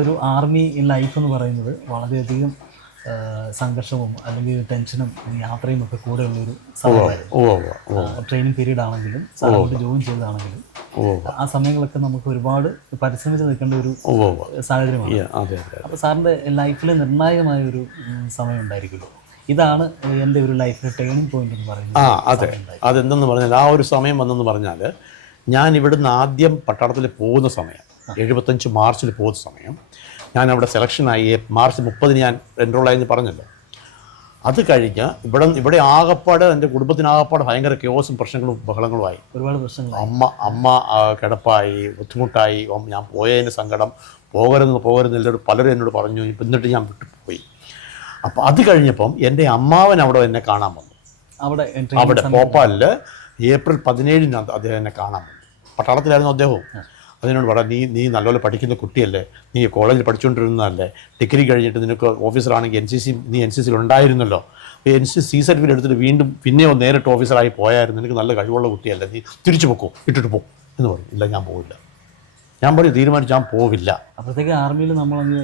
നമ്മളൊരു army life എന്ന് പറയുന്നത് വളരെയധികം സംഘർഷവും അല്ലെങ്കിൽ ടെൻഷനും യാത്രയും ഒക്കെ കൂടെയുള്ളൊരു സമയമായിരുന്നു. ട്രെയിനിങ് പീരീഡ് ആണെങ്കിലും സാറിനോട് ജോയിൻ ചെയ്തതാണെങ്കിലും ആ സമയങ്ങളൊക്കെ നമുക്ക് ഒരുപാട് പരിശ്രമിച്ച് നിൽക്കേണ്ട ഒരു സാഹചര്യമാണ്. അപ്പോൾ സാറിന്റെ ലൈഫിൽ നിർണായകമായ ഒരു സമയം ഉണ്ടായിരിക്കുമല്ലോ. ഇതാണ് എന്റെ ഒരു ലൈഫിലെ ടേണിംഗ് പോയിന്റ് എന്ന് പറയുന്നത്. ആ അതെ. അതെന്തെന്ന് പറഞ്ഞാൽ ആ ഒരു സമയം വന്നെന്ന് പറഞ്ഞാൽ ഞാൻ ഇവിടുന്ന് ആദ്യം പട്ടണത്തിൽ പോകുന്ന സമയം. എഴുപത്തഞ്ച് മാർച്ചിൽ പോകുന്ന സമയം ഞാൻ അവിടെ സെലക്ഷനായി മാർച്ച് മുപ്പതിന് ഞാൻ എൻറോൾ എൻറോളായെന്ന് പറഞ്ഞല്ലോ. അത് കഴിഞ്ഞ് ഇവിടെ ഇവിടെ ആകപ്പാട് എന്റെ കുടുംബത്തിനാകപ്പാട് ഭയങ്കര കേസും പ്രശ്നങ്ങളും ബഹളങ്ങളുമായി ഒരുപാട് പ്രശ്നങ്ങൾ അമ്മ അമ്മ കിടപ്പായി ബുദ്ധിമുട്ടായി ഞാൻ പോയതിന് സങ്കടം പോകരുതെന്ന് പോകരുത് എന്നോട് പലരും എന്നോട് പറഞ്ഞു എന്നിട്ട് ഞാൻ വിട്ടുപോയി അപ്പോൾ അത് കഴിഞ്ഞപ്പം എന്റെ അമ്മാവൻ അവിടെ എന്നെ കാണാൻ വന്നു. അവിടെ അവിടെ ഭോപ്പാലിൽ ഏപ്രിൽ പതിനേഴിന് അദ്ദേഹം എന്നെ കാണാൻ വന്നു. പട്ടാളത്തിലായിരുന്നു അദ്ദേഹവും. അതിനോട് പറ നീ നീ നല്ലപോലെ പഠിക്കുന്ന കുട്ടിയല്ലേ? നീ കോളേജിൽ പഠിച്ചുകൊണ്ടിരുന്നതല്ലേ? ഡിഗ്രി കഴിഞ്ഞിട്ട് നിനക്ക് ഓഫീസറാണെങ്കിൽ എൻ സി സി നീ എൻ സി സിയിൽ ഉണ്ടായിരുന്നല്ലോ. എൻ സി സി സർട്ടിഫിക്കറ്റ് എടുത്തിട്ട് വീണ്ടും പിന്നെയോ നേരിട്ട് ഓഫീസറായി പോയായിരുന്നു. നിനക്ക് നല്ല കഴിവുള്ള കുട്ടിയല്ലേ? നീ തിരിച്ചു പൊക്കോ ഇട്ടിട്ട് പോ എന്ന് പറയും. ഇല്ല ഞാൻ പോവില്ല. ഞാൻ പറയും തീരുമാനിച്ചു ഞാൻ പോവില്ല. അപ്പോഴത്തേക്ക് ആർമിയിൽ നമ്മളങ്ങ്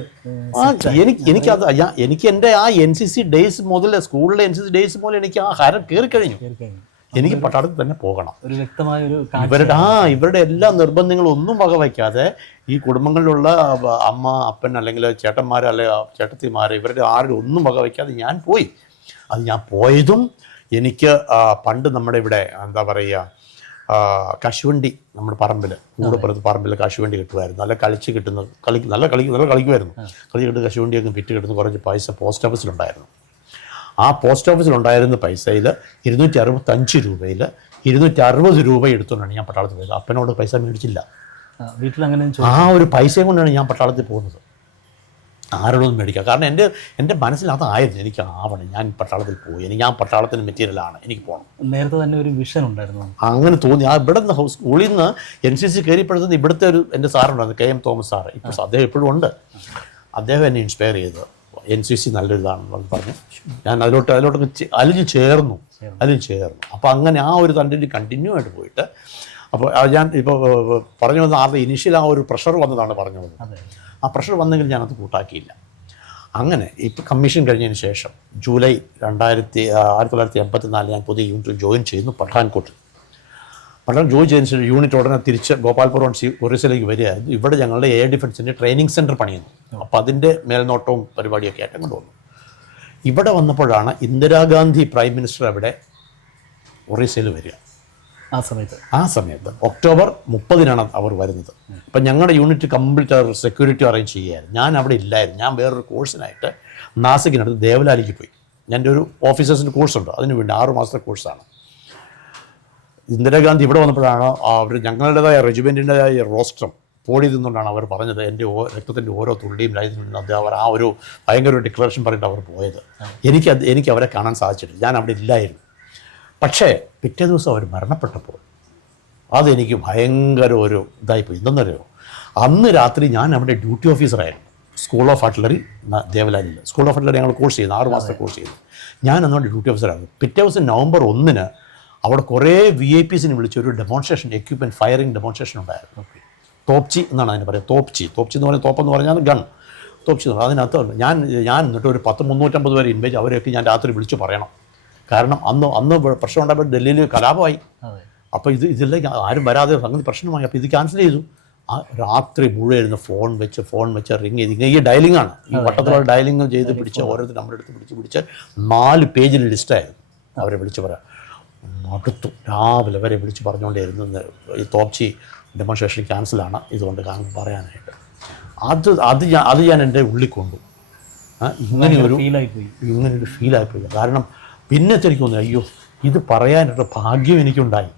എനിക്ക് എനിക്കത് എനിക്ക് എന്റെ ആ എൻ സി സി ഡേയ്സ് മുതൽ സ്കൂളിലെ എൻ സി സി ഡേയ്സ് മുതൽ എനിക്ക് ആ ഹരം കയറി കഴിഞ്ഞു എനിക്ക് പട്ടാളത്തിൽ തന്നെ പോകണം. ഒരു വ്യക്തമായ ഒരു ഇവരുടെ ആ ഇവരുടെ എല്ലാ നിർബന്ധങ്ങളും ഒന്നും വകവയ്ക്കാതെ ഈ കുടുംബങ്ങളിലുള്ള അമ്മ അപ്പൻ അല്ലെങ്കിൽ ചേട്ടന്മാർ അല്ലെ ചേട്ടത്തിമാർ ഇവരുടെ ആരുടെ ഒന്നും വകവയ്ക്കാതെ ഞാൻ പോയി. അത് ഞാൻ പോയതും എനിക്ക് പണ്ട് നമ്മുടെ ഇവിടെ എന്താ പറയുക കശുവണ്ടി നമ്മുടെ പറമ്പിൽ കൂടപ്പുറത്ത് പറമ്പിൽ കശുവണ്ടി കിട്ടുമായിരുന്നു. നല്ല കളിച്ച് കിട്ടുന്നത് കളി നല്ല കളി നല്ല കളിക്കുമായിരുന്നു. കളി കിട്ടുന്ന കശുവണ്ടിയൊക്കെ വിറ്റ് കിട്ടുന്ന കുറച്ച് പൈസ പോസ്റ്റ് ഓഫീസിലുണ്ടായിരുന്നു. ആ പോസ്റ്റ് ഓഫീസിലുണ്ടായിരുന്ന പൈസയിൽ ഇരുന്നൂറ്റി അറുപത്തഞ്ച് രൂപയിൽ ഇരുന്നൂറ്റി അറുപത് രൂപ എടുത്തുകൊണ്ടാണ് ഞാൻ പട്ടാളത്തിൽ പോയത്. അപ്പനോട് പൈസ മേടിച്ചില്ല. വീട്ടിലങ്ങനെ വീട്ടിൽ അങ്ങനെ ആ ഒരു പൈസയും കൊണ്ടാണ് ഞാൻ പട്ടാളത്തിൽ പോകുന്നത്. ആരോടൊന്നും മേടിക്കുക കാരണം എന്റെ എന്റെ മനസ്സിൽ അതായിരുന്നു എനിക്ക് ആവണം. ഞാൻ പട്ടാളത്തിൽ പോയി. എനിക്ക് ഞാൻ പട്ടാളത്തിന് മെറ്റീരിയലാണ് എനിക്ക് പോകണം നേരത്തെ തന്നെ ഒരു വിഷൻ ഉണ്ടായിരുന്നു അങ്ങനെ തോന്നി. ആ ഇവിടെ നിന്ന് ഹൗസ് സ്കൂളിൽ നിന്ന് എൻ സി സി കയറിപ്പെടുത്തുന്ന ഇവിടുത്തെ ഒരു എന്റെ സാറുണ്ടായിരുന്നു കെ എം തോമസ് സാറ്. ഇപ്പോൾ അദ്ദേഹം ഇപ്പോഴും ഉണ്ട്. അദ്ദേഹം എന്നെ ഇൻസ്പയർ ചെയ്ത്. എൻ സി സി നല്ലൊരു ഇതാണെന്ന് പറഞ്ഞു. ഞാൻ അതിലോട്ട് അതിലോട്ട് ചെ- അലിഞ്ഞ് ചേർന്നു. അലിഞ്ഞ് ചേർന്നു. അപ്പോൾ അങ്ങനെ ആ ഒരു തണ്ടിൽ കണ്ടിന്യൂ ആയിട്ട് പോയിട്ട് അപ്പോൾ ഞാൻ ഇപ്പോൾ പറഞ്ഞു വന്ന ആരുടെ ഇനിഷ്യൽ ആ ഒരു പ്രഷർ വന്നതാണ് പറഞ്ഞു വന്നത്. ആ പ്രഷർ വന്നെങ്കിൽ ഞാനത് കൂട്ടാക്കിയില്ല. അങ്ങനെ ഇപ്പോൾ കമ്മീഷൻ കഴിഞ്ഞതിന് ശേഷം ജൂലൈ രണ്ടായിരത്തി ആയിരത്തി തൊള്ളായിരത്തി എൺപത്തി നാലിൽ ഞാൻ പുതിയ യൂണിറ്റിൽ ജോയിൻ ചെയ്യുന്നു പഠാൻകോട്ടിൽ. ജോയിൻ ചെയ്യുന്ന ശേഷം യൂണിറ്റ് ഉടനെ തിരിച്ച് ഗോപാൽപുരം സി ഒറീസയിലേക്ക് വരികയായിരുന്നു ഇവിടെ ഞങ്ങളുടെ എയർ ഡിഫൻസിന്റെ ട്രെയിനിങ് സെന്റർ പണിയുന്നു. അപ്പോൾ അതിന്റെ മേൽനോട്ടവും പരിപാടിയൊക്കെ ആയിട്ട് അങ്ങോട്ട് വന്നു. ഇവിടെ വന്നപ്പോഴാണ് ഇന്ദിരാഗാന്ധി പ്രൈം മിനിസ്റ്റർ അവിടെ ഒറീസയിൽ വരിക. ആ സമയത്ത്. ആ സമയത്ത് ഒക്ടോബർ മുപ്പതിനാണ് അവർ വരുന്നത്. അപ്പം ഞങ്ങളുടെ യൂണിറ്റ് കംപ്ലീറ്റ് അവർ സെക്യൂരിറ്റി അറേഞ്ച് ചെയ്യുകയായിരുന്നു. ഞാൻ അവിടെ ഇല്ലായിരുന്നു. ഞാൻ വേറൊരു കോഴ്സിനായിട്ട് നാസിക്കിനടുത്ത് ദേവലാലിക്ക് പോയി. എന്റെ ഒരു ഓഫീസേഴ്സിന്റെ കോഴ്സുണ്ട് അതിന് വേണ്ടി ആറ് മാസത്തെ കോഴ്സാണ് ഇന്ദിരാഗാന്ധി ഇവിടെ വന്നപ്പോഴാണ് അവർ ഞങ്ങളുടേതായ റെജിമെന്റിന്റെതായ റോസ്റ്റം പോടി നിന്നുകൊണ്ടാണ് അവർ പറഞ്ഞത്. എന്റെ ഓ രക്തത്തിന്റെ ഓരോ തുള്ളിയും രാജ്യത്തുനിന്ന് അദ്ദേഹം അവർ ആ ഒരു ഭയങ്കര ഒരു ഡിക്ലറേഷൻ പറഞ്ഞിട്ട് അവർ പോയത്. എനിക്ക് അത് എനിക്ക് അവരെ കാണാൻ സാധിച്ചിട്ടില്ല. ഞാൻ അവിടെ ഇല്ലായിരുന്നു. പക്ഷേ പിറ്റേ ദിവസം അവർ മരണപ്പെട്ടപ്പോൾ അതെനിക്ക് ഭയങ്കര ഒരു ഇതായിപ്പോയി. എന്തെന്നറിയോ? അന്ന് രാത്രി ഞാൻ അവിടെ ഡ്യൂട്ടി ഓഫീസറായിരുന്നു സ്കൂൾ ഓഫ് ആർട്ടിലറി ദേവലാലിൽ സ്കൂൾ ഓഫ് ആർട്ടിലറി ഞങ്ങൾ കോഴ്സ് ചെയ്യുന്നു. ആറ് മാസത്തെ കോഴ്സ് ചെയ്യുന്നു. ഞാൻ അന്നുകൊണ്ട് ഡ്യൂട്ടി ഓഫീസറായിരുന്നു പിറ്റേ ദിവസം നവംബർ ഒന്നിന് അവിടെ കുറേ വി ഐ പിസിനെ വിളിച്ച് ഒരു ഡെമോൺസ്ട്രേഷൻ എക്യുപ്മെന്റ് ഫയറിംഗ് ഡെമോൺസ്ട്രേഷൻ ഉണ്ടായിരുന്നു. തോപ്ചി എന്നാണ് അതിന് പറയുക. തോപ്ചി തോപ്ചി എന്ന് പറയുന്നത് തോപ്പെന്ന് പറഞ്ഞാൽ ഗൺ തോപ്ചി എന്ന് പറഞ്ഞാൽ അതിനകത്ത് ഞാൻ ഞാൻ എന്നിട്ട് ഒരു പത്ത് മുന്നൂറ്റമ്പത് പേര് ഇൻവേജ് അവരെയൊക്കെ ഞാൻ രാത്രി വിളിച്ച് പറയണം. കാരണം അന്ന് അന്ന് പ്രശ്നം ഉണ്ടായപ്പോൾ ഡൽഹിയിൽ കലാപമായി. അപ്പോൾ ഇത് ഇതിലേക്ക് ആരും വരാതെ സംഗതി പ്രശ്നമായി. അപ്പോൾ ഇത് ക്യാൻസൽ ചെയ്തു. ആ രാത്രി മുഴുവൻ ഇരുന്ന് ഫോൺ വെച്ച് ഫോൺ വെച്ച് റിങ് ചെയ്ത് ഇങ്ങനെ ഈ ഡയലിംഗ് ആണ്. ഈ വട്ടത്തിലുള്ള ഡയലിംഗ് ചെയ്ത് പിടിച്ച് ഓരോരുത്തർ നമ്മുടെ അടുത്ത് പിടിച്ച് പിടിച്ച് നാല് പേജിൽ ലിസ്റ്റായിരുന്നു അവരെ വിളിച്ച് പറയാം മടുത്തു. രാവിലെ വരെ വിളിച്ച് പറഞ്ഞുകൊണ്ടേയിരുന്നു. ഈ തോപ്ചി ഡെമോൺസ്ട്രേഷൻ ക്യാൻസലാണ് ഇതുകൊണ്ട് കാരണം പറയാനായിട്ട്. അത് അത് ഞാൻ അത് ഞാൻ എന്റെ ഉള്ളിൽ കൊണ്ടു. ഇങ്ങനെയൊരു ഇങ്ങനെ ഒരു ഫീലായി പോയി ഇങ്ങനെ ഒരു ഫീലായിപ്പോയി കാരണം പിന്നെ എനിക്ക് തോന്നി അയ്യോ ഇത് പറയാനുള്ള ഭാഗ്യം എനിക്കുണ്ടായി.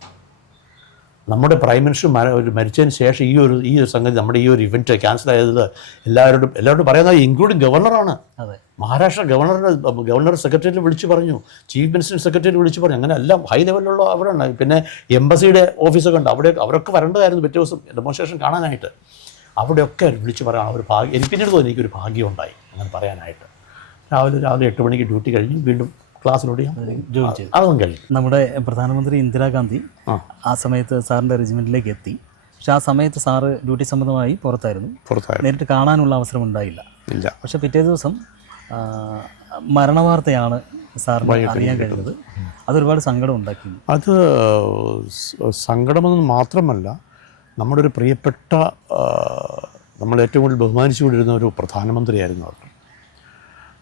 നമ്മുടെ പ്രൈം മിനിസ്റ്റർ ഒരു മരിച്ചതിന് ശേഷം ഈ ഒരു ഈ ഒരു സംഗതി നമ്മുടെ ഈ ഒരു ഇവന്റ് ക്യാൻസൽ ആയത് എല്ലാവരോടും എല്ലാവരോടും പറയുന്നത് ഇൻക്ലൂഡിങ് ഗവർണറാണ് അതെ. മഹാരാഷ്ട്ര ഗവർണറുടെ ഗവർണർ സെക്രട്ടറിയെ വിളിച്ചു പറഞ്ഞു. ചീഫ് മിനിസ്റ്റർ സെക്രട്ടറി വിളിച്ചു പറഞ്ഞു. അങ്ങനെ എല്ലാം ഹൈ ലെവലിലുള്ള അവരാണ്. പിന്നെ എംബസിയുടെ ഓഫീസൊക്കെ ഉണ്ട്. അവിടെ അവരൊക്കെ വരേണ്ടതായിരുന്നു പിറ്റേ ദിവസം ഡെമോൺസ്ട്രേഷൻ കാണാനായിട്ട്. അവിടെയൊക്കെ വിളിച്ചു പറയാൻ ഒരു ഭാഗ്യം എനിക്ക് പിന്നീട് തോന്നി എനിക്കൊരു ഭാഗ്യം ഉണ്ടായി അങ്ങനെ പറയാനായിട്ട്. രാവിലെ രാവിലെ എട്ട് മണിക്ക് ഡ്യൂട്ടി കഴിഞ്ഞ് വീണ്ടും ക്ലാസ്സിലോട്ട് ഞാൻ ജോയിൻ ചെയ്തു. അതും കഴിഞ്ഞു. നമ്മുടെ പ്രധാനമന്ത്രി ഇന്ദിരാഗാന്ധി ആ. സമയത്ത് സാറിന്റെ റെജിമെന്റിലേക്ക് എത്തി. പക്ഷെ ആ സമയത്ത് സാറ് ഡ്യൂട്ടി സംബന്ധമായി പുറത്തായിരുന്നു. പുറത്തായിരുന്നു. നേരിട്ട് കാണാനുള്ള അവസരം ഉണ്ടായില്ല. ഇല്ല. പക്ഷെ പിറ്റേ ദിവസം മരണവാർത്തയാണ് സാറിന് അറിയാൻ കഴിഞ്ഞത്. അതൊരുപാട് സങ്കടം ഉണ്ടാക്കി. അത് സങ്കടമെന്ന് മാത്രമല്ല നമ്മുടെ ഒരു പ്രിയപ്പെട്ട നമ്മൾ ഏറ്റവും കൂടുതൽ ബഹുമാനിച്ചുകൊണ്ടിരുന്ന ഒരു പ്രധാനമന്ത്രിയായിരുന്നു അവർ.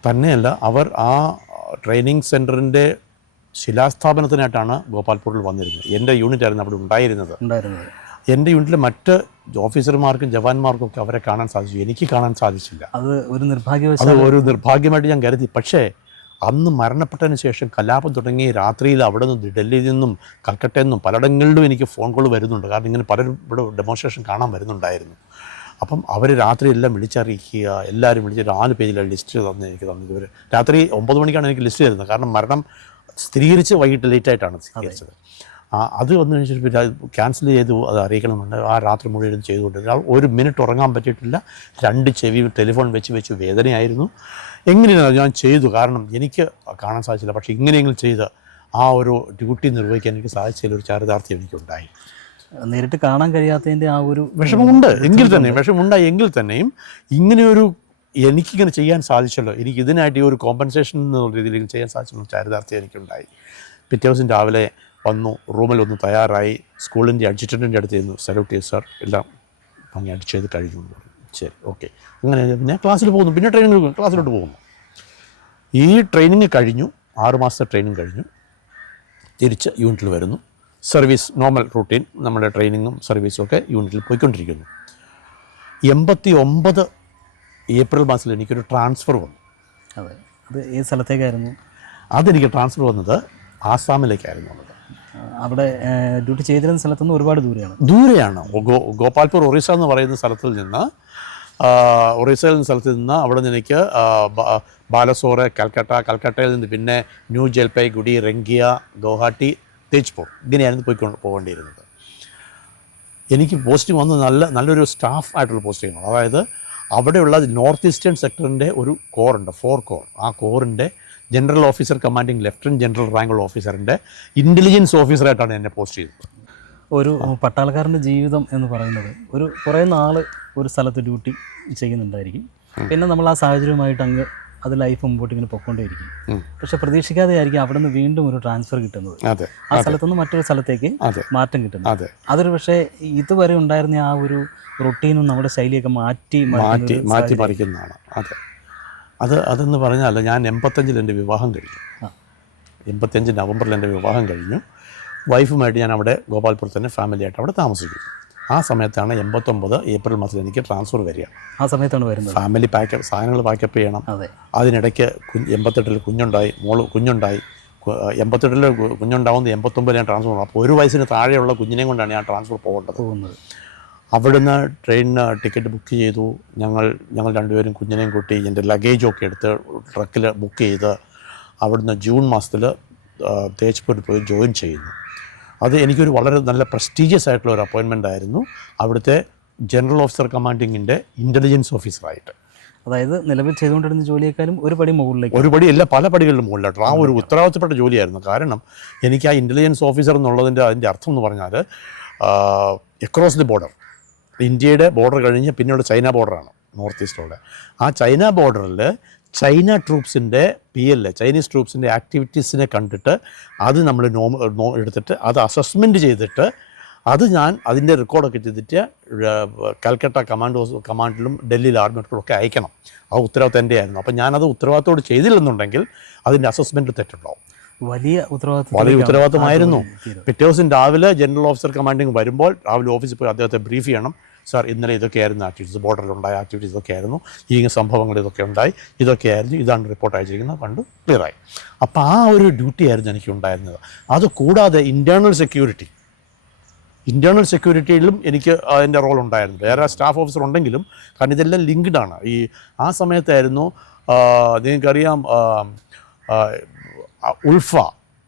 തന്നെയല്ല അവർ ആ ട്രെയിനിങ് സെന്ററിന്റെ ശിലാസ്ഥാപനത്തിനായിട്ടാണ് ഗോപാൽപൂരിൽ വന്നിരുന്നത്. എന്റെ യൂണിറ്റ് ആയിരുന്നു അവിടെ ഉണ്ടായിരുന്നത്. ഉണ്ടായിരുന്നത്. എന്റെ യൂണിറ്റിലെ മറ്റ് ഓഫീസർമാർക്കും ജവാന്മാർക്കും ഒക്കെ അവരെ കാണാൻ സാധിച്ചു. എനിക്ക് കാണാൻ സാധിച്ചില്ല. അത് ഒരു അത് ഒരു നിർഭാഗ്യമായിട്ട് ഞാൻ കരുതി. പക്ഷേ അന്ന് മരണപ്പെട്ടതിന് ശേഷം കലാപം തുടങ്ങി രാത്രിയിൽ അവിടെ നിന്ന് ഡൽഹിയിൽ നിന്നും കൽക്കട്ടയിൽ നിന്നും പലയിടങ്ങളിലും എനിക്ക് ഫോൺ കോൾ വരുന്നുണ്ട്. കാരണം ഇങ്ങനെ പലരും ഇവിടെ ഡെമോൺസ്ട്രേഷൻ കാണാൻ വരുന്നുണ്ടായിരുന്നു. അപ്പം അവർ രാത്രി എല്ലാം വിളിച്ചറിയിക്കുക എല്ലാവരും വിളിച്ച് നാല് പേജിലെ ലിസ്റ്റ് തന്നെ എനിക്ക് തന്നത് ഇവർ രാത്രി ഒമ്പത് മണിക്കാണ് എനിക്ക് ലിസ്റ്റ് തരുന്നത്. കാരണം മരണം സ്ഥിരീകരിച്ച് വൈകിട്ട് ലേറ്റായിട്ടാണ് സ്ഥിരീകരിച്ചത്. അത് വന്നു കഴിഞ്ഞിട്ട് ക്യാൻസൽ ചെയ്തു അത് അറിയിക്കണമെന്നുണ്ട്. ആ രാത്രി മുഴുവൻ ചെയ്തുകൊണ്ട് ഒരു മിനിറ്റ് ഉറങ്ങാൻ പറ്റിയിട്ടില്ല. രണ്ട് ചെവി ടെലിഫോൺ വെച്ച് വെച്ച് വേദനയായിരുന്നു. എങ്ങനെയാണ് ഞാൻ ചെയ്തു? കാരണം എനിക്ക് കാണാൻ സാധിച്ചില്ല. പക്ഷേ ഇങ്ങനെയെങ്കിലും ചെയ്ത് ആ ഒരു ഡ്യൂട്ടി നിർവഹിക്കാൻ എനിക്ക് സാധിച്ചതിൽ ഒരു ചാരിതാർത്ഥ്യം എനിക്കുണ്ടായി. നേരിട്ട് കാണാൻ കഴിയാത്തതിന്റെ ആ ഒരു വിഷമമുണ്ട്. എങ്കിൽ തന്നെയും വിഷമമുണ്ടായി എങ്കിൽ തന്നെയും ഇങ്ങനെയൊരു എനിക്കിങ്ങനെ ചെയ്യാൻ സാധിച്ചല്ലോ. എനിക്ക് ഇതിനായിട്ട് ഈ ഒരു കോമ്പൻസേഷൻ എന്നുള്ള രീതിയിൽ ചെയ്യാൻ സാധിച്ചല്ലോ ചാരിതാർത്ഥ്യം എനിക്കുണ്ടായി. പിറ്റേ ദിവസം രാവിലെ വന്നു റൂമിൽ ഒന്ന് തയ്യാറായി സ്കൂളിന്റെ അഡ്ജസ്റ്റന്റിന്റെ അടുത്ത് ചെന്നു. സല്യൂട്ട് ചെയ്തു സാർ എല്ലാം ഭംഗിയായിട്ട് ചെയ്ത് കഴിഞ്ഞു എന്ന് പറഞ്ഞു. ശരി ഓക്കെ അങ്ങനെ പിന്നെ ക്ലാസ്സിൽ പോകുന്നു. പിന്നെ ട്രെയിനിങ് ക്ലാസ്സിലോട്ട് പോകുന്നു. ഈ ട്രെയിനിങ് കഴിഞ്ഞു. ആറുമാസത്തെ ട്രെയിനിങ് കഴിഞ്ഞു. തിരിച്ച് യൂണിറ്റിൽ വരുന്നു. സർവീസ് നോർമൽ റൂട്ടീൻ നമ്മുടെ ട്രെയിനിങ്ങും സർവീസും ഒക്കെ യൂണിറ്റിൽ പോയിക്കൊണ്ടിരിക്കുന്നു. എൺപത്തി ഒമ്പത് ഏപ്രിൽ മാസത്തിൽ എനിക്കൊരു ട്രാൻസ്ഫർ വന്നു. അതെ. അത് ഏത് സ്ഥലത്തേക്കായിരുന്നു? അതെനിക്ക് ട്രാൻസ്ഫർ വന്നത് ആസാമിലേക്കായിരുന്നു അവിടെ ഡ്യൂട്ടി ചെയ്തിരുന്ന സ്ഥലത്തുനിന്ന് ഒരുപാട് ദൂരെയാണ്. ദൂരെയാണ്. ഗോ ഗോപാൽപൂർ ഒറീസ എന്ന് പറയുന്ന സ്ഥലത്തിൽ നിന്ന് ഒറീസയിൽ നിന്ന് സ്ഥലത്ത് നിന്ന് അവിടെ നിന്ന് എനിക്ക് ബാലസോറ് കൽക്കട്ട കൽക്കട്ടയിൽ നിന്ന് പിന്നെ ന്യൂ ജൽപൈഗുഡി റെങ്കിയ ഗൗഹാട്ടി തേജ്പൂർ ഇങ്ങനെയായിരുന്നു പോയിക്കൊണ്ട് പോകേണ്ടിയിരുന്നത്. എനിക്ക് പോസ്റ്റിംഗ് വന്ന് നല്ല നല്ലൊരു സ്റ്റാഫ് ആയിട്ടുള്ള പോസ്റ്റിംഗ് അതായത് അവിടെയുള്ള നോർത്ത് ഈസ്റ്റേൺ സെക്ടറിന്റെ ഒരു കോറുണ്ട് ഫോർ കോർ. ആ കോറിന്റെ general officer commanding lieutenant general റാങ്കുള്ള ഓഫീസറിന്റെ ഇന്റലിജൻസ് ഓഫീസറായിട്ടാണ് എന്നെ പോസ്റ്റ് ചെയ്തത്. ഒരു പട്ടാളക്കാരന്റെ ജീവിതം എന്ന് പറയുന്നത് ഒരു കുറേ നാൾ ഒരു സ്ഥലത്ത് ഡ്യൂട്ടി ചെയ്യുന്നുണ്ടായിരിക്കും. പിന്നെ നമ്മൾ ആ സാഹചര്യവുമായിട്ട് അങ്ങ് അത് ലൈഫ് മുമ്പോട്ട് ഇങ്ങനെ പൊക്കോണ്ടേയിരിക്കും. പക്ഷെ പ്രതീക്ഷിക്കാതെ ആയിരിക്കും അവിടെ നിന്ന് വീണ്ടും ഒരു ട്രാൻസ്ഫർ കിട്ടുന്നത്. ആ സ്ഥലത്തുനിന്ന് മറ്റൊരു സ്ഥലത്തേക്ക് മാറ്റം കിട്ടുന്നത്. അതെ. അതൊരു പക്ഷേ ഇതുവരെ ഉണ്ടായിരുന്ന ആ ഒരു റൊട്ടീനും നമ്മുടെ ശൈലിയൊക്കെ മാറ്റി മാറ്റി മാറ്റി. മറിക്കുന്നതാണ്. അതെ. അത് അതെന്ന് പറഞ്ഞാൽ ഞാൻ എൺപത്തഞ്ചിൽ എന്റെ വിവാഹം കഴിഞ്ഞു. എൺപത്തഞ്ച് നവംബറിൽ എന്റെ വിവാഹം കഴിഞ്ഞു. വൈഫുമായിട്ട് ഞാൻ അവിടെ ഗോപാൽപുരത്ത് തന്നെ ഫാമിലിയായിട്ട് അവിടെ താമസിക്കും ആ സമയത്താണ് എൺപത്തൊമ്പത് ഏപ്രിൽ മാസത്തിൽ എനിക്ക് ട്രാൻസ്ഫർ വരിക. ആ സമയത്താണ് വരുന്നത്. ഫാമിലി പാക്കപ്പ് സാധനങ്ങൾ പാക്കപ്പ് ചെയ്യണം. അതെ. അതിനിടയ്ക്ക് എൺപത്തെട്ടിൽ കുഞ്ഞുണ്ടായി മോൾ കുഞ്ഞുണ്ടായി. എൺപത്തെട്ടിൽ കുഞ്ഞുണ്ടാവുന്ന എൺപത്തൊമ്പതിൽ ഞാൻ ട്രാൻസ്ഫർ അപ്പോൾ ഒരു വയസ്സിന് താഴെയുള്ള കുഞ്ഞിനെയും കൊണ്ടാണ് ഞാൻ ട്രാൻസ്ഫർ പോകേണ്ടത്. പോകുന്നത്. അവിടുന്ന് ട്രെയിനിന് ടിക്കറ്റ് ബുക്ക് ചെയ്തു. ഞങ്ങൾ ഞങ്ങൾ രണ്ടുപേരും കുഞ്ഞിനെയും കൂട്ടി എന്റെ ലഗേജൊക്കെ എടുത്ത് ട്രക്കിൽ ബുക്ക് ചെയ്ത് അവിടുന്ന് ജൂൺ മാസത്തിൽ തേജ്പൂരിൽ പോയി ജോയിൻ ചെയ്യുന്നു. അത് എനിക്കൊരു വളരെ നല്ല പ്രസ്റ്റീജിയസ് ആയിട്ടുള്ള ഒരു അപ്പോയിൻമെന്റ് ആയിരുന്നു. അവിടുത്തെ ജനറൽ ഓഫീസർ കമാൻഡിങ്ങിന്റെ ഇന്റലിജൻസ് ഓഫീസറായിട്ട് അതായത് നിലവിൽ ചെയ്തുകൊണ്ടിരുന്ന ജോലിയേക്കാളും ഒരു പടി മുകളിലേക്ക്. ഒരു പടി എല്ലാ പല പടികളിലും മുകളിലോട്ട് ആ ഒരു ഉത്തരവാദിത്തപ്പെട്ട ജോലിയായിരുന്നു. കാരണം എനിക്ക് ആ ഇന്റലിജൻസ് ഓഫീസർ എന്നുള്ളതിന്റെ അതിന്റെ അർത്ഥം എന്ന് പറഞ്ഞാൽ അക്രോസ് ദി ബോർഡർ ഇന്ത്യയുടെ ബോർഡർ കഴിഞ്ഞ് പിന്നീട് ചൈന ബോർഡറാണ് നോർത്ത് ഈസ്റ്റിലൂടെ ആ ചൈന ബോർഡറിൽ ചൈന ട്രൂപ്സിന്റെ പി എൽ ചൈനീസ് ട്രൂപ്സിന്റെ ആക്ടിവിറ്റീസിനെ കണ്ടിട്ട് അത് നമ്മൾ നോ നോ എടുത്തിട്ട് അത് അസസ്മെന്റ് ചെയ്തിട്ട് അത് ഞാൻ അതിന്റെ റെക്കോർഡൊക്കെ ചെയ്തിട്ട് കൽക്കട്ട കമാൻഡ് കമാൻഡിലും ഡൽഹിയിൽ ആർമിക്കും ഒക്കെ അയക്കണം. ആ ഉത്തരവാദിത്തം എന്റെ ആയിരുന്നു അപ്പം ഞാനത് ഉത്തരവാദിത്തോട് ചെയ്തില്ലെന്നുണ്ടെങ്കിൽ അതിന്റെ അസസ്മെന്റ് തെറ്റുണ്ടാവും. വലിയ ഉത്തരവാദിത്വം വലിയ ഉത്തരവാദിത്തമായിരുന്നു. പിറ്റേ ദിവസം രാവിലെ ജനറൽ ഓഫീസർ കമാൻഡിങ് വരുമ്പോൾ രാവിലെ ഓഫീസിൽ പോയി അദ്ദേഹത്തെ ബ്രീഫ് ചെയ്യണം. സാർ ഇന്നലെ ഇതൊക്കെയായിരുന്നു ആക്ടിവിറ്റീസ് ബോർഡറിലുണ്ടായ ആക്ടിവിറ്റീസ് ഇതൊക്കെയായിരുന്നു. ഈ സംഭവങ്ങൾ ഇതൊക്കെ ഉണ്ടായി. ഇതൊക്കെയായിരുന്നു. ഇതാണ് റിപ്പോർട്ട് അയച്ചിരിക്കുന്നത്. കണ്ടു? ക്ലിയറായി അപ്പോൾ ആ ഒരു ഡ്യൂട്ടി ആയിരുന്നു എനിക്ക് ഉണ്ടായിരുന്നത്. അത് കൂടാതെ ഇന്റേർണൽ സെക്യൂരിറ്റി ഇന്റേർണൽ സെക്യൂരിറ്റിയിലും എനിക്ക് അതിന്റെ റോൾ ഉണ്ടായിരുന്നു. വേറെ സ്റ്റാഫ് ഓഫീസർ ഉണ്ടെങ്കിലും കാരണം ഇതെല്ലാം ലിങ്ക്ഡ് ആണ്. ഈ ആ സമയത്തായിരുന്നു നിങ്ങൾക്കറിയാം ULFA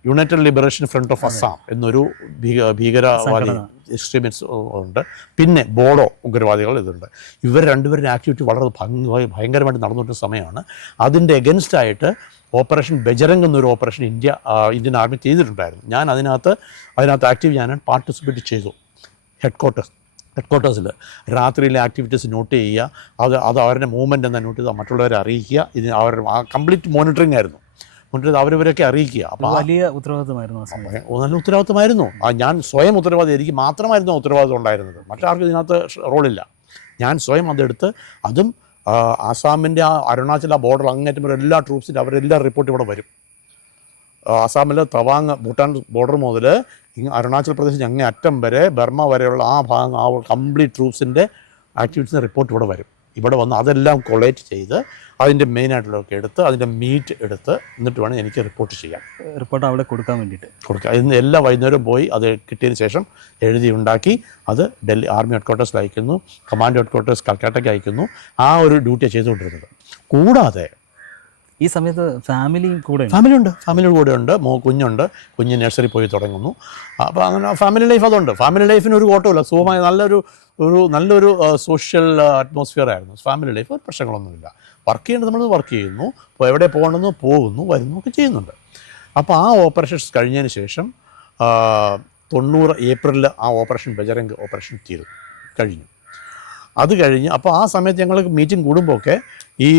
united liberation front of Assam എന്നൊരു ഭീക ഭീകരവാദി എക്സ്ട്രീമിസ്റ്റ് ഉണ്ട്. പിന്നെ ബോഡോ ഉഗ്രവാദികൾ ഇതുണ്ട്. ഇവർ രണ്ടുപേരുടെ ആക്ടിവിറ്റി വളരെ ഭയങ്കരമായിട്ട് നടന്നുകൊണ്ടിരുന്ന സമയമാണ്. അതിന്റെ എഗൻസ്റ്റായിട്ട് ഓപ്പറേഷൻ ബജരംഗ് എന്നൊരു ഓപ്പറേഷൻ ഇന്ത്യ ഇന്ത്യൻ ആർമി ചെയ്തിട്ടുണ്ടായിരുന്നു. ഞാൻ അതിനകത്ത് അതിനകത്ത് ആക്റ്റീവ് ഞാൻ പാർട്ടിസിപ്പേറ്റ് ചെയ്തു. ഹെഡ് ക്വാർട്ടേഴ്സ് ഹെഡ് ക്വാർട്ടേഴ്സിൽ രാത്രിയിലെ ആക്ടിവിറ്റീസ് നോട്ട് ചെയ്യുക. അത് അത് അവരുടെ മൂവ്മെന്റ് എന്താ നോട്ട് ചെയ്താൽ മറ്റുള്ളവരെ അറിയിക്കുക. ഇത് അവർ കംപ്ലീറ്റ് മോണിറ്ററിംഗ് ആയിരുന്നു. ചെയ്ത് അവരവരൊക്കെ അറിയിക്കുക. അപ്പോൾ വലിയ ഉത്തരവാദിത്തമായിരുന്നു നല്ല ഉത്തരവാദിത്തമായിരുന്നു. ആ ഞാൻ സ്വയം ഉത്തരവാദിത്തം എനിക്ക് മാത്രമായിരുന്നു ഉത്തരവാദിത്തം ഉണ്ടായിരുന്നത്. മറ്റാർക്കും ഇതിനകത്ത് റോളില്ല. ഞാൻ സ്വയം അതെടുത്ത് അതും ആസാമിന്റെ ആ അരുണാചൽ ആ ബോർഡർ അങ്ങേറ്റം വരെ എല്ലാ ട്രൂപ്സിന്റെ അവരെല്ലാം റിപ്പോർട്ട് ഇവിടെ വരും. ആസാമിലെ തവാങ് ഭൂട്ടാൻ ബോർഡർ മുതൽ അരുണാചൽ പ്രദേശ് അങ്ങേ അറ്റം വരെ ബർമ്മ വരെയുള്ള ആ ഭാഗം ആ കംപ്ലീറ്റ് ട്രൂപ്സിന്റെ ആക്ടിവിറ്റീസിന്റെ റിപ്പോർട്ട് ഇവിടെ വരും. ഇവിടെ വന്ന് അതെല്ലാം കൊളേറ്റ് ചെയ്ത് അതിന്റെ മെയിനായിട്ടുള്ളതൊക്കെ എടുത്ത് അതിന്റെ മീറ്റ് എടുത്ത് എന്നിട്ട് വേണം എനിക്ക് റിപ്പോർട്ട് ചെയ്യാൻ. റിപ്പോർട്ട് അവിടെ കൊടുക്കാൻ വേണ്ടിയിട്ട്. കൊടുക്കുക. ഇന്ന് എല്ലാ വൈകുന്നേരം പോയി അത് കിട്ടിയതിന് ശേഷം എഴുതി ഉണ്ടാക്കി അത് ഡൽഹി ആർമി ഹെഡ് ക്വാർട്ടേഴ്സിൽ അയക്കുന്നു കമാൻഡ് ഹെഡ് ക്വാർട്ടേഴ്സ് കൽക്കട്ടയ്ക്ക് അയക്കുന്നു. ആ ഒരു ഡ്യൂട്ടിയാണ് ചെയ്തുകൊണ്ടിരുന്നത്. കൂടാതെ ഈ സമയത്ത് ഫാമിലിയും കൂടെ. ഫാമിലി ഉണ്ട്. ഫാമിലി കൂടെ ഉണ്ട്. മോ കുഞ്ഞുണ്ട്. കുഞ്ഞ് നഴ്സറി പോയി തുടങ്ങുന്നു. അപ്പോൾ അങ്ങനെ ഫാമിലി ലൈഫ് അതുണ്ട്. ഫാമിലി ലൈഫിന് ഒരു കോട്ടമില്ല സുഖമായി നല്ലൊരു ഒരു നല്ലൊരു സോഷ്യൽ അറ്റ്മോസ്ഫിയർ ആയിരുന്നു. ഫാമിലി ലൈഫ് ഒരു പ്രശ്നങ്ങളൊന്നുമില്ല. വർക്ക് ചെയ്യേണ്ടത് നമ്മൾ വർക്ക് ചെയ്യുന്നു. അപ്പോൾ എവിടെ പോകണമെന്ന് പോകുന്നു വരുന്നു ഒക്കെ ചെയ്യുന്നുണ്ട്. അപ്പോൾ ആ ഓപ്പറേഷൻസ് കഴിഞ്ഞതിന് ശേഷം തൊണ്ണൂറ് ഏപ്രിലിൽ ആ ഓപ്പറേഷൻ ബജരംഗ് ഓപ്പറേഷൻ തീരും കഴിഞ്ഞു. അത് കഴിഞ്ഞ് അപ്പോൾ ആ സമയത്ത് ഞങ്ങൾ മീറ്റിംഗ് കൂടുമ്പോൾ ഒക്കെ ഈ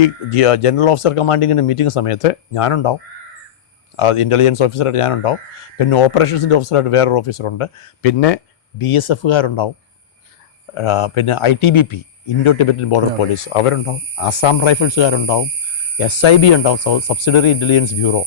ജനറൽ ഓഫീസർ കമാൻഡിങ്ങിന്റെ മീറ്റിംഗ് സമയത്ത് ഞാനുണ്ടാവും. അത് ഇന്റലിജൻസ് ഓഫീസറായിട്ട് ഞാനുണ്ടാവും. പിന്നെ ഓപ്പറേഷൻസിന്റെ ഓഫീസറായിട്ട് വേറൊരു ഓഫീസറുണ്ട് പിന്നെ ബി എസ് എഫുകാരുണ്ടാവും പിന്നെ I T B P Indo Tibetan border police അവരുണ്ടാവും. Assam റൈഫിൾസുകാരുണ്ടാവും എസ് ഐ ബി ഉണ്ടാവും സബ്സിഡറി ഇന്റലിജൻസ് ബ്യൂറോ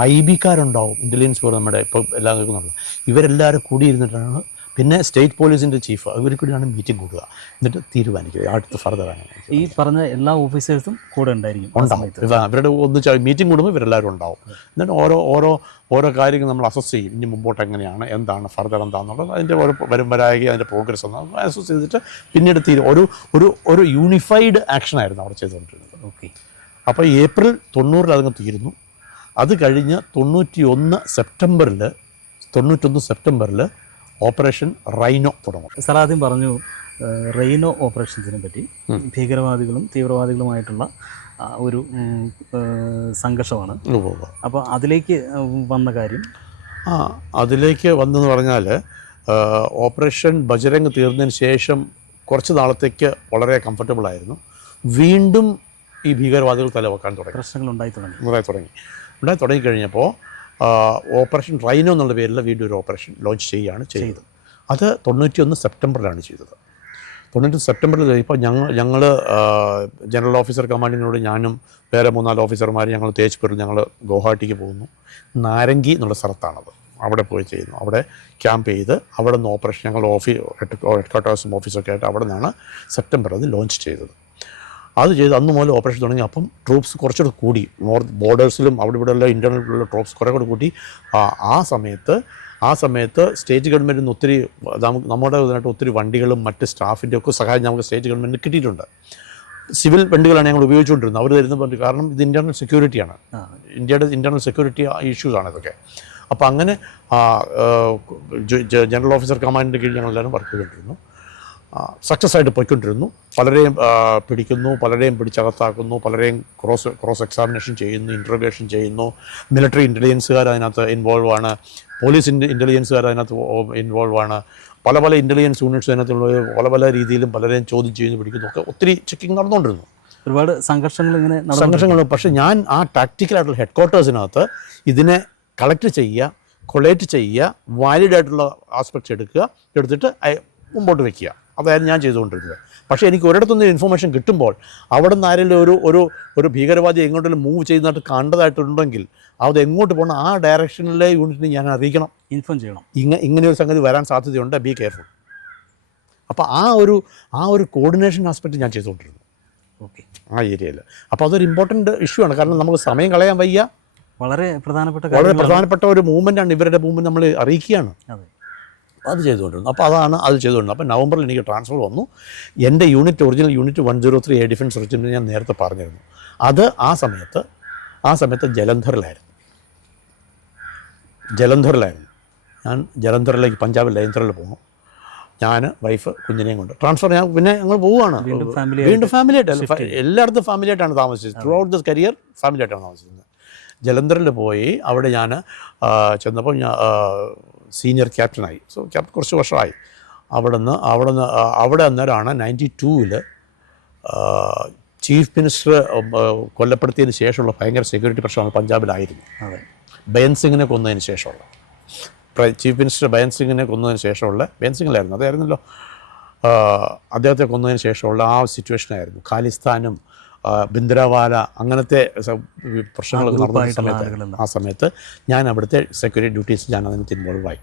ഐ ബിക്കാരുണ്ടാവും ഇന്റലിജൻസ് ബ്യൂറോ നമ്മുടെ ഇപ്പോൾ എല്ലാം കേൾക്കുന്നുള്ളത് ഇവരെല്ലാവരും കൂടിയിരുന്നിട്ടാണ് പിന്നെ സ്റ്റേറ്റ് പോലീസിന്റെ ചീഫ് ഇവർ കൂടിയാണ് മീറ്റിംഗ് കൂടുക എന്നിട്ട് തീരുമാനിക്കുക. അടുത്ത് ഫർദർ ആണ് ഈ പറഞ്ഞ എല്ലാ ഓഫീസേഴ്സും കൂടെ ഉണ്ടായിരിക്കും ഉണ്ടാവും. ഇവരുടെ ഒന്നിച്ച് മീറ്റിംഗ് കൂടുമ്പോൾ ഇവരെല്ലാവരും ഉണ്ടാവും. എന്നിട്ട് ഓരോ ഓരോ ഓരോ കാര്യങ്ങൾ നമ്മൾ അസസ് ചെയ്യും. ഇനി മുമ്പോട്ട് എങ്ങനെയാണ് എന്താണ് ഫർദർ എന്താണെന്നുള്ളത് അതിന്റെ ഓരോ വരും വരായി അതിന്റെ പ്രോഗ്രസ് ഒന്ന് അസസ് ചെയ്തിട്ട് പിന്നീട് തീരും ഒരു ഒരു ഒരു യൂണിഫൈഡ് ആക്ഷനായിരുന്നു അവർ ചെയ്തുകൊണ്ടിരുന്നത്. ഓക്കെ അപ്പോൾ ഏപ്രിൽ തൊണ്ണൂറിൽ അതങ്ങ് തീരുന്നു. അത് കഴിഞ്ഞ് തൊണ്ണൂറ്റി ഒന്ന് സെപ്റ്റംബറിൽ തൊണ്ണൂറ്റൊന്ന് സെപ്റ്റംബറിൽ ഓപ്പറേഷൻ റൈനോ തുടങ്ങും. സാർ ആദ്യം പറഞ്ഞു റൈനോ ഓപ്പറേഷൻസിനെ പറ്റി ഭീകരവാദികളും തീവ്രവാദികളുമായിട്ടുള്ള ഒരു സംഘർഷമാണ്. അപ്പോൾ അതിലേക്ക് വന്ന കാര്യം? ആ അതിലേക്ക് വന്നെന്ന് പറഞ്ഞാൽ ഓപ്പറേഷൻ ബജരംഗ് തീർന്നതിന് ശേഷം കുറച്ച് നാളത്തേക്ക് വളരെ കംഫർട്ടബിൾ ആയിരുന്നു. വീണ്ടും ഈ ഭീകരവാദികൾ തലവെക്കാൻ തുടങ്ങി. പ്രശ്നങ്ങൾ ഉണ്ടായി തുടങ്ങി. ഉണ്ടായി തുടങ്ങി. ഉണ്ടായി തുടങ്ങിക്കഴിഞ്ഞപ്പോൾ ഓപ്പറേഷൻ റൈനോ എന്നുള്ള പേരിൽ വീണ്ടും ഒരു ഓപ്പറേഷൻ ലോഞ്ച് ചെയ്യുകയാണ് ചെയ്തത്. അത് തൊണ്ണൂറ്റിയൊന്ന് സെപ്റ്റംബറിലാണ് ചെയ്തത്. തൊണ്ണൂറ്റി സെപ്റ്റംബറിൽ ഇപ്പോൾ ഞങ്ങൾ ഞങ്ങൾ ജനറൽ ഓഫീസർ കമാൻഡിനോട് ഞാനും വേറെ മൂന്നാൽ ഓഫീസർമാർ ഞങ്ങൾ തേജ്പൂരിൽ ഞങ്ങൾ ഗുവാഹട്ടിക്ക് പോകുന്നു. നാരങ്കി എന്നുള്ള സ്ഥലത്താണത്. അവിടെ പോയി ചെയ്യുന്നു. അവിടെ ക്യാമ്പ് ചെയ്ത് അവിടെ നിന്ന് ഓപ്പറേഷൻ ഞങ്ങൾ ഓഫീസ് ഹെഡ് ക്വാർട്ടേഴ്സും ഓഫീസൊക്കെ ആയിട്ട് അവിടെ നിന്നാണ് സെപ്റ്റംബർ അത് ലോഞ്ച് ചെയ്തത്. അത് ചെയ്ത് അന്ന് മുതൽ ഓപ്പറേഷൻ തുടങ്ങി. അപ്പം ട്രൂപ്സ് കുറച്ചുകൂടെ കൂടി. നോർത്ത് ബോർഡേഴ്സിലും അവിടെ ഇവിടെ ഉള്ള ട്രൂപ്സ് കുറേ കൂടെ കൂട്ടി. ആ സമയത്ത് ആ സമയത്ത് സ്റ്റേറ്റ് ഗവൺമെന്റിൽ നിന്ന് ഒത്തിരി നമുക്ക് നമ്മുടെ ഇതിനായിട്ട് ഒത്തിരി വണ്ടികളും മറ്റ് സ്റ്റാഫിന്റെ ഒക്കെ സഹായം നമുക്ക് സ്റ്റേറ്റ് ഗവൺമെന്റിന് കിട്ടിയിട്ടുണ്ട്. സിവിൽ വണ്ടികളാണ് ഞങ്ങൾ ഉപയോഗിച്ചുകൊണ്ടിരുന്നത്. അവർ തരുന്ന വണ്ടി കാരണം ഇത് ഇന്റർണൽ സെക്യൂരിറ്റിയാണ് ഇന്ത്യയുടെ ഇന്റർണൽ സെക്യൂരിറ്റി ഇഷ്യൂസ് ആണ് ഇതൊക്കെ. അപ്പോൾ അങ്ങനെ ജനറൽ ഓഫീസർ കമാൻഡിന്റെ കീഴിൽ ഞങ്ങൾ എല്ലാവരും വർക്ക് ചെയ്തുകൊണ്ടിരുന്നു. സക്സസ് ആയിട്ട് പോയിക്കൊണ്ടിരുന്നു. പലരെയും പിടിക്കുന്നു പലരെയും പിടിച്ചകത്താക്കുന്നു പലരെയും ക്രോസ് ക്രോസ് എക്സാമിനേഷൻ ചെയ്യുന്നു ഇൻട്രോഗേഷൻ ചെയ്യുന്നു. മിലിറ്ററി ഇന്റലിജൻസുകാർ അതിനകത്ത് ഇൻവോൾവ് ആണ്. പോലീസ് ഇന്റലിജൻസുകാർ അതിനകത്ത് ഇൻവോൾവ് ആണ്. പല പല ഇന്റലിജൻസ് യൂണിറ്റ്സ് അതിനകത്തുള്ള പല പല രീതിയിലും പലരെയും ചോദ്യം ചെയ്യുന്നു പിടിക്കുന്നു. ഒക്കെ ഒത്തിരി ചെക്കിങ് നടന്നുകൊണ്ടിരുന്നു. ഒരുപാട് സംഘർഷങ്ങൾ ഇങ്ങനെ സംഘർഷങ്ങൾ പക്ഷേ ഞാൻ ആ ടാക്ടിക്കലായിട്ടുള്ള ഹെഡ് ക്വാർട്ടേഴ്സിനകത്ത് ഇതിനെ കളക്ട് ചെയ്യുക കൊളേറ്റ് ചെയ്യുക വാലിഡ് ആയിട്ടുള്ള ആസ്പെക്ട്സ് എടുക്കുക എടുത്തിട്ട് മുമ്പോട്ട് വെക്കുക. അതായിരുന്നു ഞാൻ ചെയ്തുകൊണ്ടിരുന്നത്. പക്ഷേ എനിക്ക് ഒരിടത്തുനിന്ന് ഇൻഫർമേഷൻ കിട്ടുമ്പോൾ അവിടെ നിന്ന് ആരെങ്കിലും ഒരു ഒരു ഒരു ഭീകരവാദി എങ്ങോട്ടെങ്കിലും മൂവ് ചെയ്യുന്നതായിട്ട് കണ്ടതായിട്ടുണ്ടെങ്കിൽ അത് എങ്ങോട്ട് പോകണം ആ ഡയറക്ഷനിലെ യൂണിറ്റിനെ ഞാൻ അറിയിക്കണം. ഇൻഫോം ചെയ്യണം. ഇങ്ങനെ ഇങ്ങനെ ഒരു സംഗതി വരാൻ സാധ്യതയുണ്ട് ബി കെയർഫുൾ അപ്പോൾ ആ ഒരു ആ ഒരു കോർഡിനേഷൻ ആസ്പെക്റ്റ് ഞാൻ ചെയ്തുകൊണ്ടിരുന്നു. ഓക്കെ ആ ഏരിയയിൽ. അപ്പോൾ അതൊരു ഇമ്പോർട്ടന്റ് ഇഷ്യൂ ആണ്. കാരണം നമുക്ക് സമയം കളയാൻ വയ്യ. വളരെ പ്രധാനപ്പെട്ട വളരെ പ്രധാനപ്പെട്ട ഒരു മൂവ്മെന്റ് ആണ്. ഇവരുടെ മൂവ്മെന്റ് നമ്മൾ അറിയിക്കുകയാണ്. അതെ. അത് ചെയ്തുകൊണ്ടിരുന്നു. അപ്പോൾ അതാണ് അത് ചെയ്തുകൊണ്ടിരുന്നത്. അപ്പോൾ നവംബറിൽ എനിക്ക് ട്രാൻസ്ഫർ വന്നു. എന്റെ unit original unit one zero three A defence regiment ഞാൻ നേരത്തെ പറഞ്ഞിരുന്നു. അത് ആ സമയത്ത് ആ സമയത്ത് ജലന്ധറിലായിരുന്നു. ജലന്ധറിലായിരുന്നു. ഞാൻ ജലന്ധറിലേക്ക് പഞ്ചാബ് ലൈൻസറിൽ പോകുന്നു ഞാൻ വൈഫ് കുഞ്ഞിനെയും കൊണ്ട്. ട്രാൻസ്ഫർ ഞാൻ പിന്നെ ഞങ്ങൾ പോവുകയാണ്. വീണ്ടും വീണ്ടും ഫാമിലി ആയിട്ട് എല്ലായിടത്തും ഫാമിലി ആയിട്ടാണ് താമസിച്ചത്. Throughout the career family ആയിട്ടാണ് താമസിച്ചത്. ജലന്ധറിൽ പോയി അവിടെ ഞാൻ ചെന്നപ്പോൾ ഞാൻ സീനിയർ ക്യാപ്റ്റനായി സോ ക്യാപ്റ്റൻ കുറച്ച് വർഷമായി. അവിടുന്ന് അവിടുന്ന് നിന്ന് അവിടെ അന്നേരമാണ് നയന്റി ടൂവിൽ ചീഫ് മിനിസ്റ്റർ കൊല്ലപ്പെടുത്തിയതിന് ശേഷമുള്ള ഭയങ്കര സെക്യൂരിറ്റി പ്രശ്നമാണ് പഞ്ചാബിലായിരുന്നു. അതെ. ബയൻ സിംഗിനെ കൊന്നതിന് ശേഷമുള്ള. ചീഫ് മിനിസ്റ്റർ ബയൻ സിംഗിനെ കൊന്നതിന് ശേഷമുള്ള ബയൻ സിംഗിലായിരുന്നു. അതായിരുന്നല്ലോ അദ്ദേഹത്തെ കൊന്നതിന് ശേഷമുള്ള ആ സിറ്റുവേഷനായിരുന്നു ഖാലിസ്ഥാനും ആ, ഭിന്ദ്രവാല അങ്ങനത്തെ പ്രശ്നങ്ങൾ നടന്ന സമയത്ത് ആ സമയത്ത് ഞാൻ അവിടുത്തെ സെക്യൂരിറ്റി ഡ്യൂട്ടീസ് ഞാൻ അതിനകത്ത് ഇൻവോൾവ് ആയി.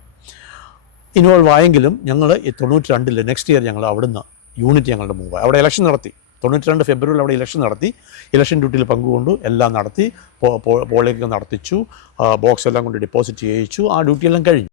ഇൻവോൾവ് ആയെങ്കിലും ഞങ്ങൾ ഈ തൊണ്ണൂറ്റി രണ്ടിൽ നെക്സ്റ്റ് ഇയർ ഞങ്ങൾ അവിടുന്ന് യൂണിറ്റ് ഞങ്ങളുടെ മൂവ് ആയി. അവിടെ ഇലക്ഷൻ നടത്തി. തൊണ്ണൂറ്റി രണ്ട് ഫെബ്രുവരിയിൽ അവിടെ ഇലക്ഷൻ നടത്തി. ഇലക്ഷൻ ഡ്യൂട്ടിയിൽ പങ്കുകൊണ്ടു എല്ലാം നടത്തി. പോളിംഗ് നടത്തിച്ചു. ബോക്സ് എല്ലാം കൊണ്ട് ഡെപ്പോസിറ്റ് ചെയ്യിച്ചു. ആ ഡ്യൂട്ടിയെല്ലാം കഴിഞ്ഞു.